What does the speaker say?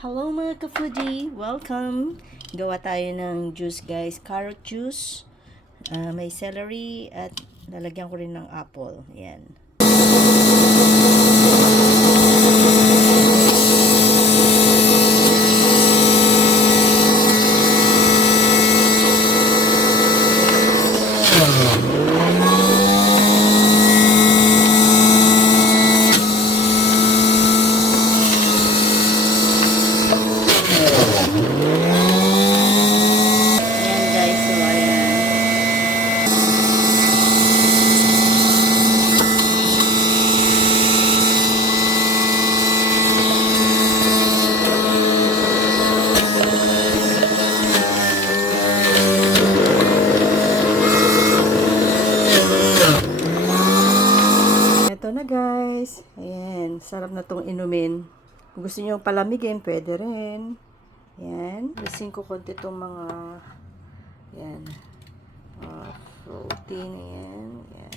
Hello mga ka-foodie! Welcome! Gawa tayo ng juice guys. Carrot juice. May celery at lalagyan ko rin ng apple. Yan. Ito na guys. Ayan. Sarap na tong inumin. Kung gusto nyo palamigin, pwede rin. Ayan. Lasing ko konti itong mga ayan. Protein. Ayan. Ayan.